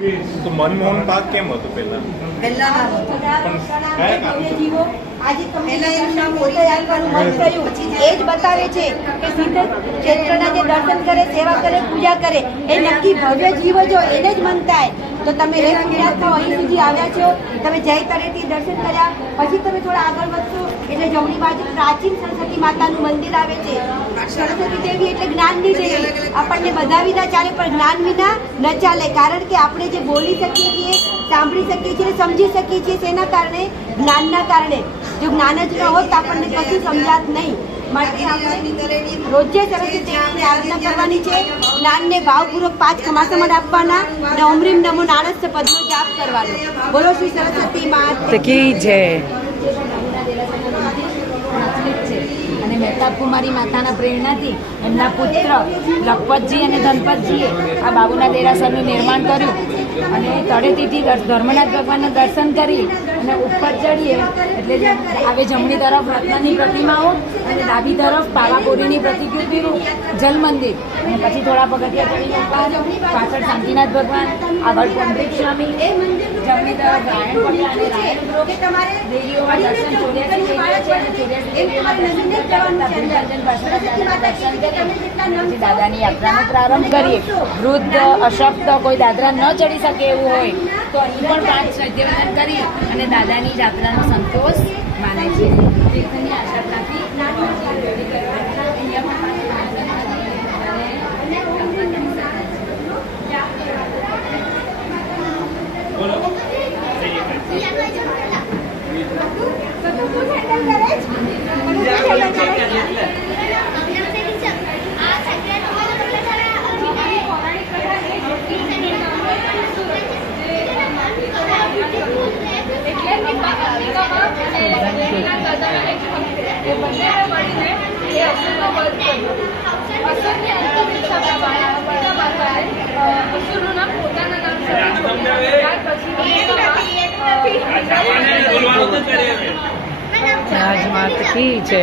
તો મનમોહન પાર્ક કેમ હતું પહેલા? આજે તમને એ જ બતાવે છે કે ક્ષેત્રના જે દર્શન કરે, સેવા કરે, પૂજા કરે એ નક્કી ભવ્ય જીવ જો એને જ મન થાય. તો તમે એ પુણ્યાત્મા અહીં સુધી આવ્યા છો, તમે જય તળેટી દર્શન કર્યા, પછી તમે થોડા આગળ વધશો એટલે જમણી બાજુ પ્રાચીન સરસ્વતી માતાનું મંદિર આવે છે. સરસ્વતી દેવી એટલે જ્ઞાનની દેવી. આપણને બધા વિના ચાલે પણ જ્ઞાન વિના ન ચાલે, કારણ કે આપણે જે બોલી શકીએ છીએ, સાંભળી શકીએ છીએ, સમજી શકીએ છીએ તેના કારણે, જ્ઞાનના કારણે. જો જ્ઞાન જ ન હોત તો આપણને કશું સમજાત નહીં. માટે આપણે રોજે સરસ્વતી દેવીની આરાધના કરવાની છે, જ્ઞાનને ભાવપૂર્વક 5 કમાસમાં આપવાના અને ઓમ રીમ નમો નારસ્ય પદનો જાપ કરવાનો. બોલો શ્રી સરસ્વતી માતા કી જય. અને મહેતાબ કુમારી માતાના પ્રેરણાથી એમના પુત્ર લખપતજી અને ધનપતજીએ આ બાબુના દેરાસરનું નિર્માણ કર્યું. અને તળેટીથી ધર્મનાથ ભગવાનના દર્શન કરી અને ઉપર ચડીએ એટલે આવે જમણી તરફ રત્નની પ્રતિમાઓ અને ડાબી તરફ પાવાપોરીની પ્રતિકૃતિનું જલ મંદિર. અને પછી થોડા પગથિયા ચડી પાછળ શાંતિનાથ ભગવાન, આગળ પંડિત સ્વામી, જમણી તરફ રાયણ પગલા અને રાયણ દેવીઓમાં દર્શન દાદાની યાત્રાનો પ્રારંભ કરીએ. વૃદ્ધ, અશક્ત, કોઈ દાદરા ન ચડી શકે એવું હોય તો અહીં પણ 5 સત્યવંદન કરી અને દાદાની યાત્રાનો સંતોષ માને છે. તીર્થની આશ્રમમાંથી રાજમાત કી જય.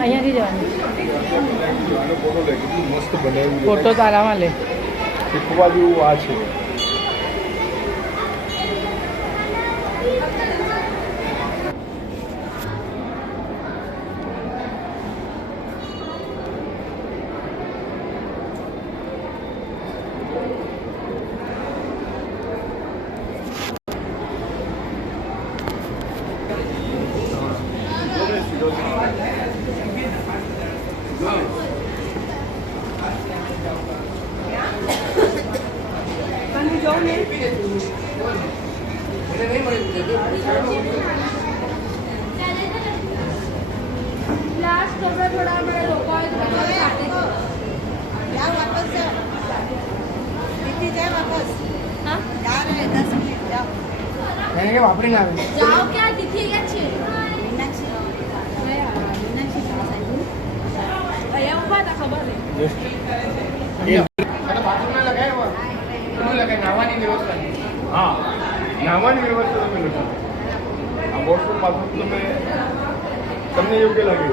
અહીંયાથી જવાનું. ફોટો તારામાં લે. શીખવા જેવું આ છે. વાપરી ના જાઓ ક્યાં તિથિ કે છે અહીંયા ઉભા હતા ખબર નાવાની વ્યવસ્થા. હા, નાવાની વ્યવસ્થા તમે નથી. આ વોશરૂમ બાથરૂમ તમને યોગ્ય લાગે.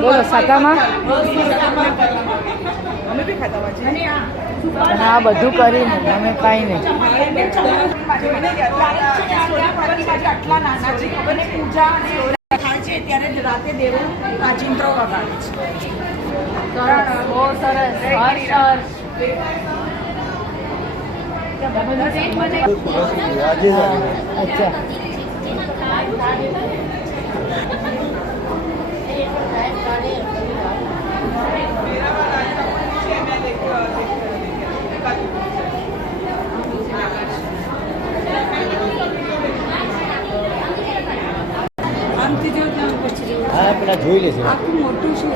બોલો સાતામાં હા બધું કરીને અમે કાંઈ નહીં. આટલા નાના છે અને પૂજા થાય છે ત્યારે રાતે દેવો ચિંત્રો વગાડે છે. બહુ સરસ. અચ્છા પેલા જોઈ લેશે આખું મોટું છે.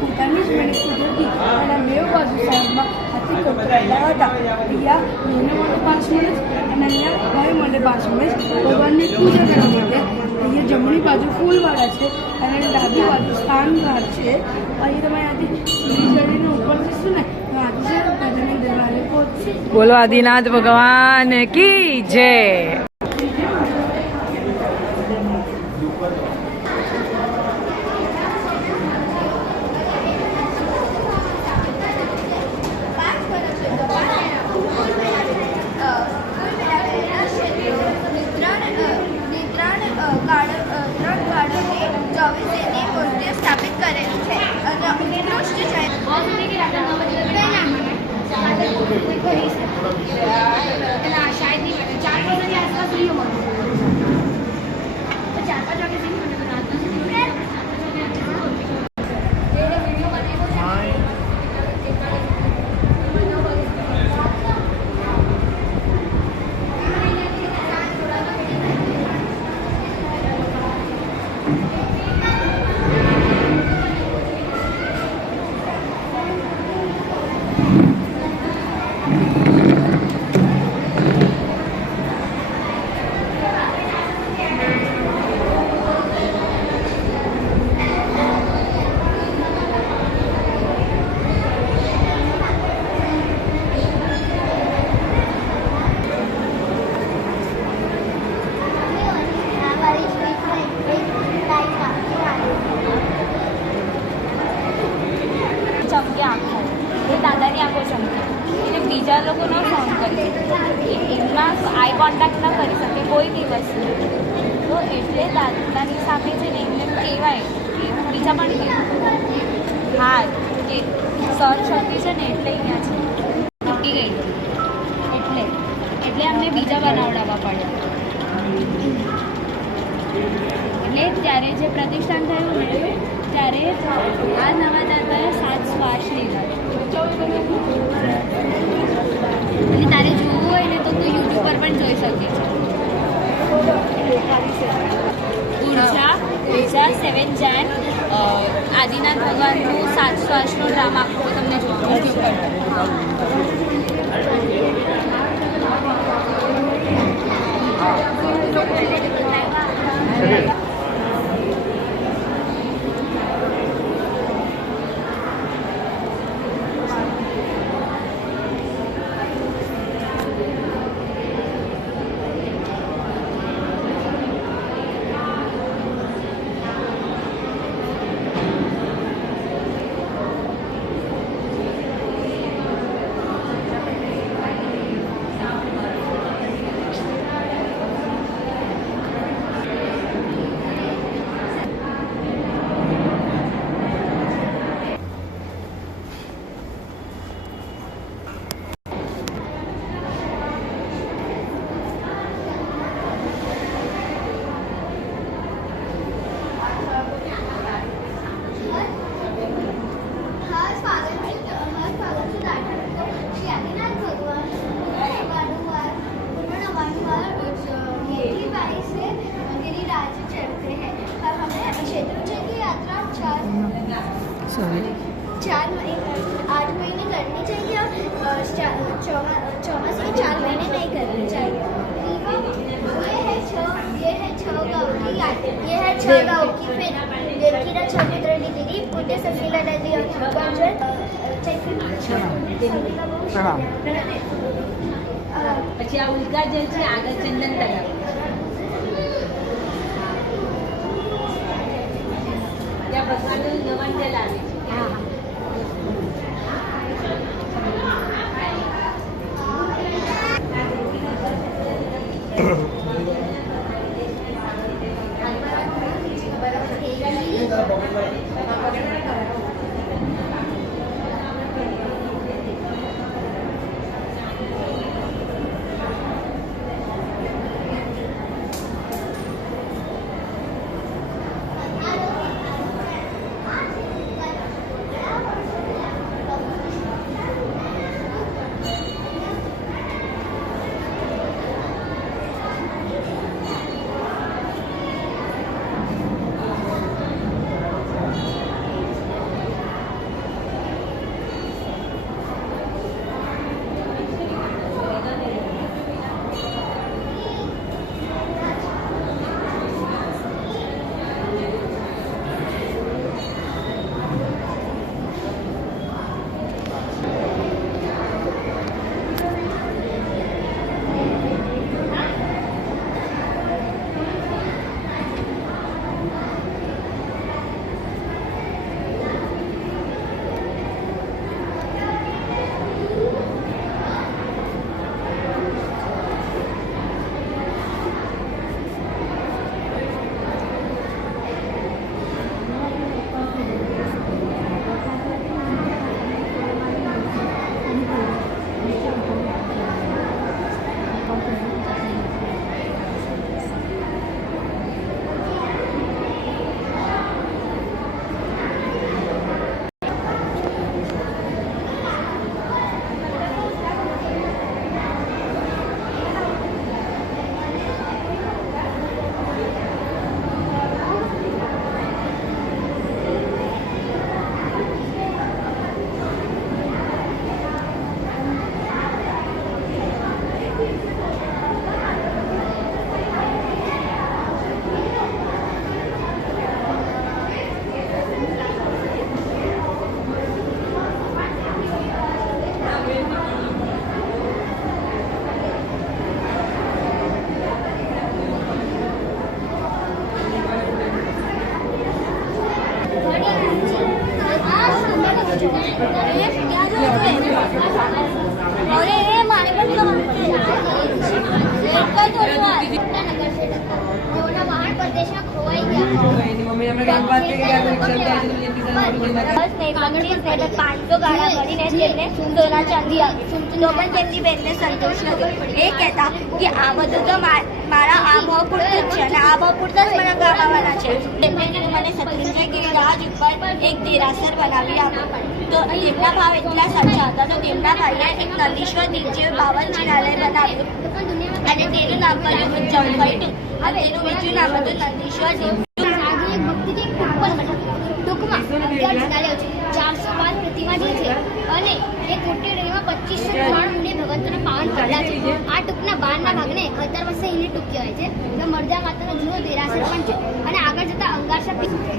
પોતાની જ મને કુદરતી અને મેં બાજુ સાઈડમાં હાથી કપડાં હતા. અહીંયા મને મળે 5 મિનિટ અને અહીંયા ભાઈ મળે 5 મિનિટ ભગવાનની પૂજા કરવા માટે. અહીંયા જમણી બાજુ ફૂલવાળા છે અને ડાબી બાજુ સ્થાનવાર છે. અહીં તમે આથી સીડી ચડીને ઉપર જશો ને તો આજે છે બધાને દરવાજે પહોંચશે. બોલો આદિનાથ ભગવાન કી જય. સ્થાપિત કરેલું છે અને ઉત્કૃષ્ટ છે. શાયદ નહીં મળે 4 વાગ્યાની આસપાસ નહીં મળે. 4-5 વાગે નહીં મળે તો રાતના ચમકે આંખો એ દાદાની આંખો ચમકે એટલે બીજા લોકો ન ફોન કરી શકે એમના આઈ કોન્ટેક્ટ ન કરી શકે કોઈ બી વસ્તુ તો એટલે દાદાની સામે છે ને એમને કહેવાય કે બીજા પણ કહેવાય હા કે સર શક્તિ છે ને એટલે અહીંયા છે તૂટી ગઈ એટલે એટલે અમને બીજા બનાવડાવવા પડ્યા એટલે ત્યારે જે પ્રતિષ્ઠાન થયું ને ત્યારે આ નવા દાદાએ 7 શ્વાસ લીધા. અને તારે જોવું હોય ને તો તું યુટ્યુબ પર પણ જોઈ શકે છે. ઉર્જા 7 જાન આદિનાથ ભગવાનનું 7 શ્વાસનો ડ્રામા આખો તમને યુટ્યુબ પર. चौमासे में 4 महीने नहीं करनी चाहिए. ये है 6 गाँव की ये है 6 गाँव की फिर देवकीरा 6 पुत्रनी दीदी पुण्य सफीला नदी और પછી આ ઉલ્કા જે છે આગળ ચંદન તળાવ ત્યાં ભગવાનનું નમન જલ આવે છે. હા બસ નહીં 500 ગાળા ભરીને તેમને સોના ચાંદી આપી તો પણ તેમની બેનને સંતોષ નતો. એ કહેતા કે આ બધું તો મારા આ ભાવ પૂરતું જ છે અને આ ભાવ પૂરતા જ મને કમાવાના છે. તેમને કીધું મને શત્રુંજય ગિરિરાજ ઉપર એક દેરાસર બનાવી આપો. તો તેમના ભાવ એટલા સાચા હતા તો તેમના ભાઈએ એક નંદીશ્વર નીચે 52 જિનાલય બનાવ્યું અને તેનું નામ કર્યું જમભાઈ અને તેનું બીજું નામ હતું નંદીશ્વર ટૂંકમાં 11 જિનાલયો છે, 412 પ્રતિમા જે છે અને એક મોટી ડેરીમાં 2503 મુનિ ભગવંતોના પાવન કરેલા છે. આ ટૂંકના 12ના ભાગને 11 વર્ષે હિલી ટૂંક કહેવાય છે. તો મરજા માતાનો જૂનો દેરાસર પણ છે અને આગળ જતા અંગારસા પ્રતિષ્ઠા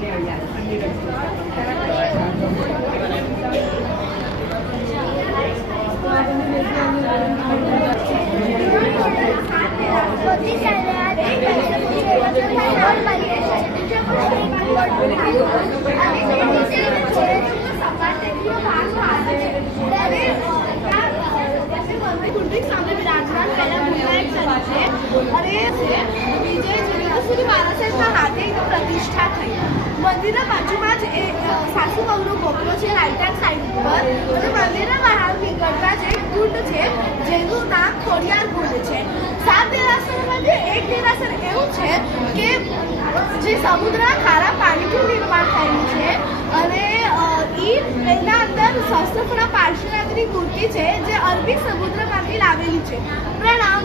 થઈ. મંદિરના બાજુમાં જ સાસુ વહુનો બોકરો છે રાઈટ હેન્ડ સાઈડ ઉપર અને મંદિરના બહાર નીકળતા જ એક કુંડ છે જેનું નામ ખોડિયાર કુંડ છે. 7 દેરાસરોમાંથી એક દેરાસર એવું છે કે જે સમુદ્રના ખારા પાણીથી નિર્માણ થયેલું છે અને એના અંદર સહસ્ત્રપુરા પાર્શ્વનાથની મૂર્તિ છે જે અરબી સમુદ્રમાંથી લાવેલી છે. પ્રણામ.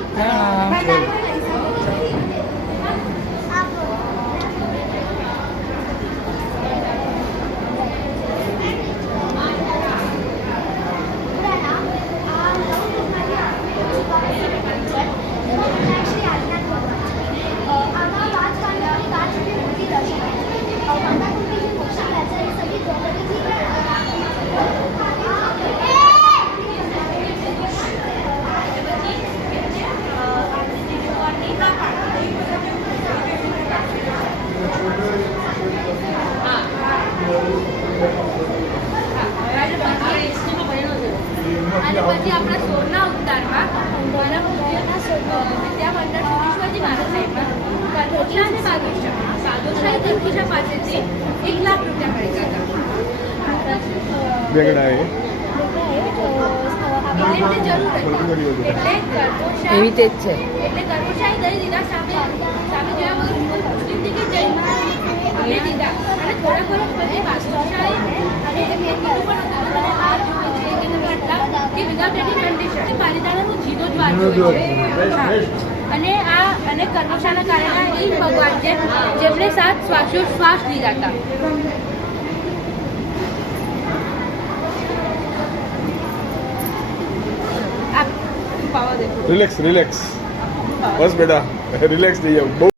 અને પછી આપણા સોરના ઉત્તારમાં મારા વિદ્યા મંડળ સુરેશ્વરજી મારા સાહેબમાં કઠોચા અને બાગેશ્વર ધરકીશા પાસેથી 1 લાખ રૂપિયા ખરીદ્યા હતા. એટલે જરૂર હતી એટલે કરકોશા એવી તે જ છે. એટલે કરકોશાએ દઈ દીધા સામે જોયા વગર મુસ્લિમ કે જૈન દીધા અને થોડા પછી બાદશાહે અને મેં કીધું પણ અને આ કે વિધાઉટ એની કન્ડિશન પારિદાણાનો જીનો જ વાંચ્યો છે. અને કર્મશાના કારણે એ ભગવાન છે જેમણે 7 શ્વાસ લીધા હતા. રિલેક્સ બસ બેટા રિલેક્સ થઈ જાવ.